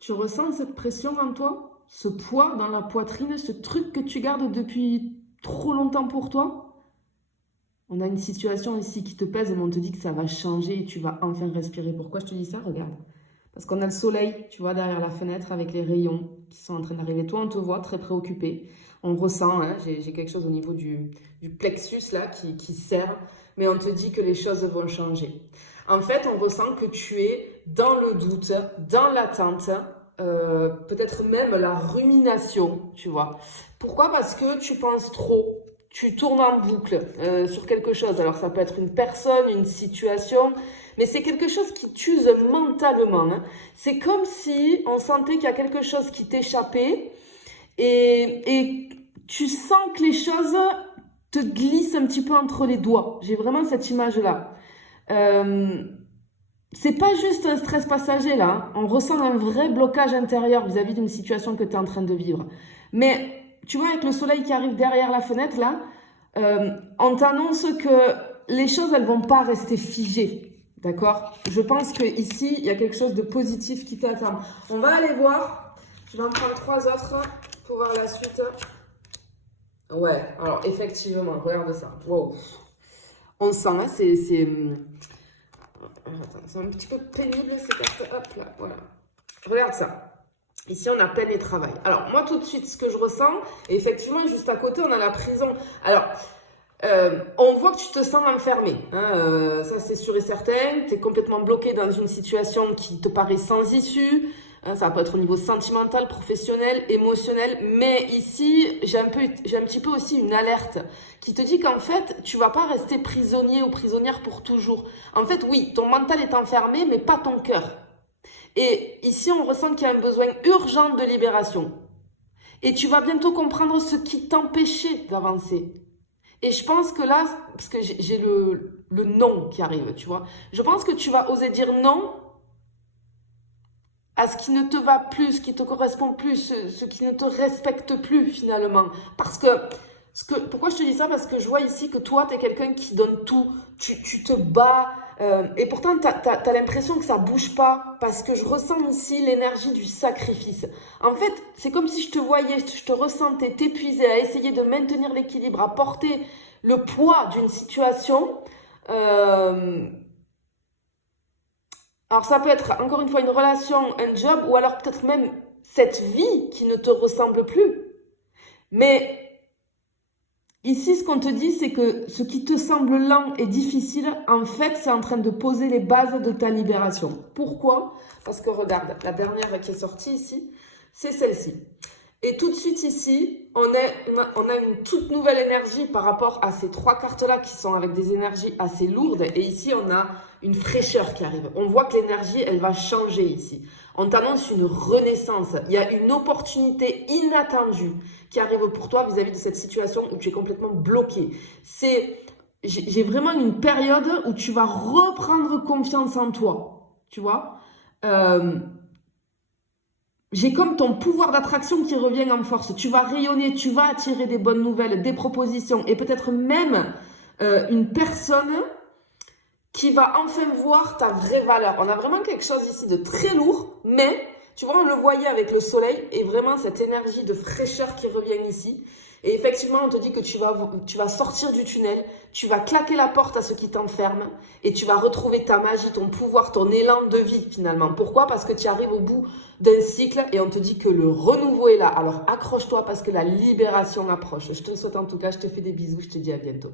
Tu ressens cette pression en toi? Ce poids dans la poitrine, ce truc que tu gardes depuis trop longtemps pour toi? On a une situation ici qui te pèse, mais on te dit que ça va changer et tu vas enfin respirer. Pourquoi je te dis ça? Regarde. Parce qu'on a le soleil, tu vois, derrière la fenêtre avec les rayons qui sont en train d'arriver. Toi, on te voit très préoccupé. On ressent, hein, j'ai quelque chose au niveau du plexus là qui serre, mais on te dit que les choses vont changer. En fait, on ressent que tu es dans le doute, dans l'attente, peut-être même la rumination, tu vois. Pourquoi? Parce que tu penses trop. Tu tournes en boucle sur quelque chose. Alors ça peut être une personne, une situation, mais c'est quelque chose qui t'use mentalement. Hein. C'est comme si on sentait qu'il y a quelque chose qui t'échappait et tu sens que les choses te glissent un petit peu entre les doigts. J'ai vraiment cette image-là. C'est pas juste un stress passager là. Hein. On ressent un vrai blocage intérieur vis-à-vis d'une situation que tu es en train de vivre. Mais tu vois, avec le soleil qui arrive derrière la fenêtre là, on t'annonce que les choses elles vont pas rester figées. D'accord? Je pense que ici il y a quelque chose de positif qui t'attend. On va aller voir. Je vais en prendre 3 autres pour voir la suite. Ouais, alors effectivement, regarde ça. Wow. On sent, hein, c'est un petit peu pénible ces cartes. Hop là, voilà. Regarde ça. Ici, on a peine et travail. Alors, moi, tout de suite, ce que je ressens, et effectivement, juste à côté, on a la prison. Alors, on voit que tu te sens enfermé. Hein, ça, c'est sûr et certain. Tu es complètement bloqué dans une situation qui te paraît sans issue. Hein, ça peut être au niveau sentimental, professionnel, émotionnel. Mais ici, j'ai un petit peu aussi une alerte qui te dit qu'en fait, tu vas pas rester prisonnier ou prisonnière pour toujours. En fait, oui, ton mental est enfermé, mais pas ton cœur. Et ici, on ressent qu'il y a un besoin urgent de libération. Et tu vas bientôt comprendre ce qui t'empêchait d'avancer. Et je pense que là, parce que j'ai le non qui arrive, tu vois. Je pense que tu vas oser dire non à ce qui ne te va plus, ce qui te correspond plus, ce qui ne te respecte plus finalement. Parce que, pourquoi je te dis ça? Parce que je vois ici que toi, tu es quelqu'un qui donne tout, tu te bats, et pourtant, tu as l'impression que ça bouge pas, parce que je ressens ici l'énergie du sacrifice. En fait, c'est comme si je te voyais, je te ressentais t'épuiser à essayer de maintenir l'équilibre, à porter le poids d'une situation. Alors ça peut être encore une fois une relation, un job, ou alors peut-être même cette vie qui ne te ressemble plus. Mais ici, ce qu'on te dit, c'est que ce qui te semble lent et difficile, en fait, c'est en train de poser les bases de ta libération. Pourquoi? Parce que regarde, la dernière qui est sortie ici, c'est celle-ci. Et tout de suite ici, on a une toute nouvelle énergie par rapport à ces 3 cartes-là qui sont avec des énergies assez lourdes. Et ici, on a une fraîcheur qui arrive. On voit que l'énergie, elle va changer ici. On t'annonce une renaissance. Il y a une opportunité inattendue qui arrive pour toi vis-à-vis de cette situation où tu es complètement bloqué. J'ai vraiment une période où tu vas reprendre confiance en toi. Tu vois j'ai comme ton pouvoir d'attraction qui revient en force. Tu vas rayonner, tu vas attirer des bonnes nouvelles, des propositions et peut-être même une personne qui va enfin voir ta vraie valeur. On a vraiment quelque chose ici de très lourd, mais tu vois, on le voyait avec le soleil et vraiment cette énergie de fraîcheur qui revient ici. Et effectivement, on te dit que tu vas sortir du tunnel, tu vas claquer la porte à ce qui t'enferme et tu vas retrouver ta magie, ton pouvoir, ton élan de vie finalement. Pourquoi? Parce que tu arrives au bout d'un cycle et on te dit que le renouveau est là. Alors accroche-toi parce que la libération approche. Je te le souhaite en tout cas, je te fais des bisous, je te dis à bientôt.